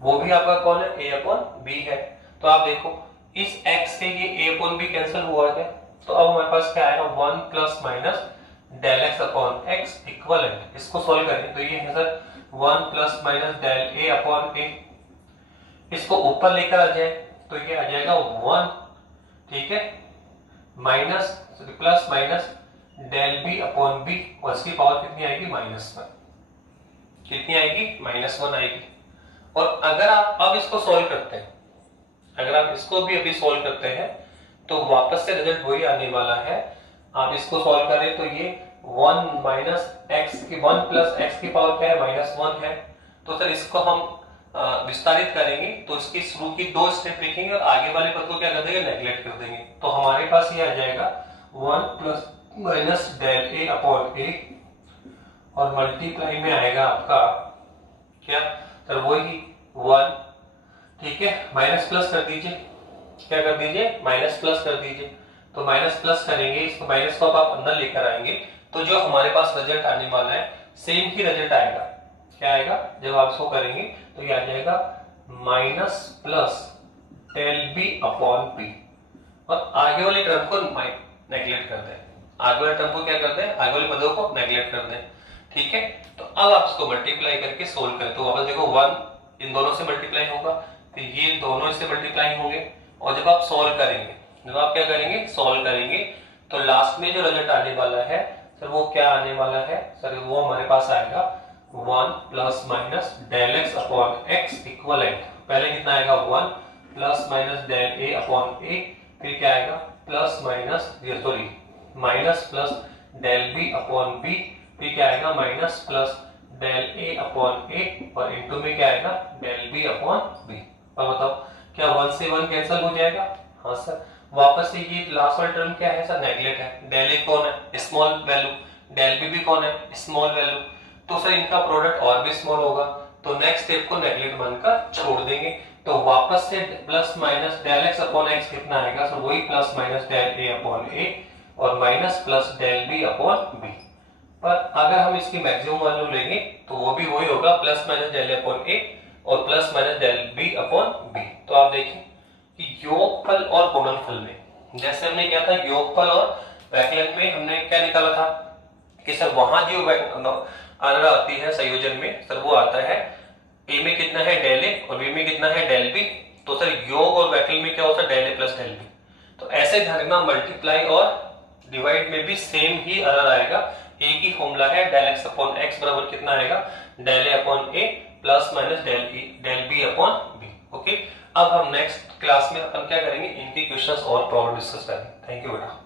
वो भी आपका कौन है a अपॉन बी है। तो आप देखो इस x से ये a अपॉन बी कैंसिल हुआ है, तो अब हमारे पास क्या आएगा 1 plus minus del x upon x equivalent. इसको सॉल्व करें तो ये है sir 1 plus minus del a upon a. इसको ऊपर लेकर आ जाए तो ये आ जाएगा 1, ठीक है, minus plus minus del b upon b, और इसकी पावर कितनी आएगी -1, कितनी आएगी -1 आएगी। और अगर आप अब इसको सॉल्व करते हैं, अगर आप इसको भी अभी सॉल्व करते हैं तो वापस से रिजल्ट वही आने वाला है। आप इसको सॉल्व करें तो ये 1 माइनस एक्स की 1 प्लस एक्स की पावर क्या है -1 है। तो सर इसको हम विस्तारित करेंगे तो इसकी शुरू की 2 स्टेप लिखेंगे और आगे वाले पद को क्या कर देंगे, नेग्लेक्ट कर देंगे। तो हमारे पास ये आ जाएगा 1 plus minus del a upon a, और मल्टीप्लाई में आएगा आपका क्या सर, वही 1, ठीक है, माइनस प्लस कर दीजिए, क्या कर दीजिए, माइनस प्लस कर दीजिए। तो माइनस प्लस करेंगे, इसको माइनस को आप अंदर लेकर आएंगे तो जो हमारे पास रिजल्ट आने वाला है सेम ही रिजल्ट आएगा। क्या आएगा, जब आप इसको करेंगे तो ये आ जाएगा minus plus del b upon b, और आगे वाले टर्म को नेग्लेक्ट कर दें, आगे वाले टर्म को क्या कर दें, आगे वाले पदों को नेग्लेक्ट कर दें, ठीक है। तो अब आप इसको मल्टीप्लाई करके सोल्व करें तो वापस देखो 1 इन दोनों से मल्टीप्लाई होगा तो ये दोनों इससे मल्टीप्लाई होंगे, और जब आप सोल्व करेंगे, जब आप क्या करेंगे, सोल्व करेंगे तो लास्ट में जो रिजल्ट आने वाला है सर वो क्या आने वाला है सर, वो हमारे पास आएगा 1 plus minus del x upon x equivalent, पहले कितना आएगा 1 plus minus del a upon a, फिर क्या आएगा plus minus sorry minus plus del b upon b, फिर क्या आएगा minus plus del a upon a, और इनटू में क्या आएगा डेल बी अपॉन बी। अब बताओ क्या 1 से 1 कैंसिल हो जाएगा, हाँ सर। वापस से ये लास्ट वाला टर्म क्या है सर, नेगलेट है, डेल ए कौन है, स्मॉल वैल्यू, डेल बी भी कौन है, स्मॉल वैल्यू, तो सर इनका प्रोडक्ट और भी स्मॉल होगा, तो नेक्स्ट स्टेप को नेगलेक्ट बनकर छोड़ देंगे। तो वापस से plus minus del x upon x कितना आएगा सर, वही plus minus del a upon a और minus plus del b upon b. पर अगर हम इसकी मैक्सिमम वैल्यू लेंगे तो वो भी वही होगा, plus minus del a upon a और plus minus del b upon b. तो आप देखिए कि योगफल और गुणनफल में जैसे हमने क्या था, योगफल और वैकलन में हमने क्या निकाला था कि सर वहां जो आंसर आती है संयोजन में सर वो आता है ए में कितना है डेल ए और बी में कितना है डेल बी, तो सर योग और वैकलन में क्या होता है del A plus del B. तो ऐसे ध्यान रखना, मल्टीप्लाई और डिवाइड में भी सेम ही एरर आएगा, एक ही फॉर्मूला है, डेल एक्स अपॉन एक्स बराबर कितना आएगा, del a upon a plus minus del b upon b. Okay, अब हम नेक्स्ट क्लास में अपन क्या करेंगे, इनकी क्वेश्चंस और प्रॉब्लम डिस्कस करेंगे। थैंक यू बेटा।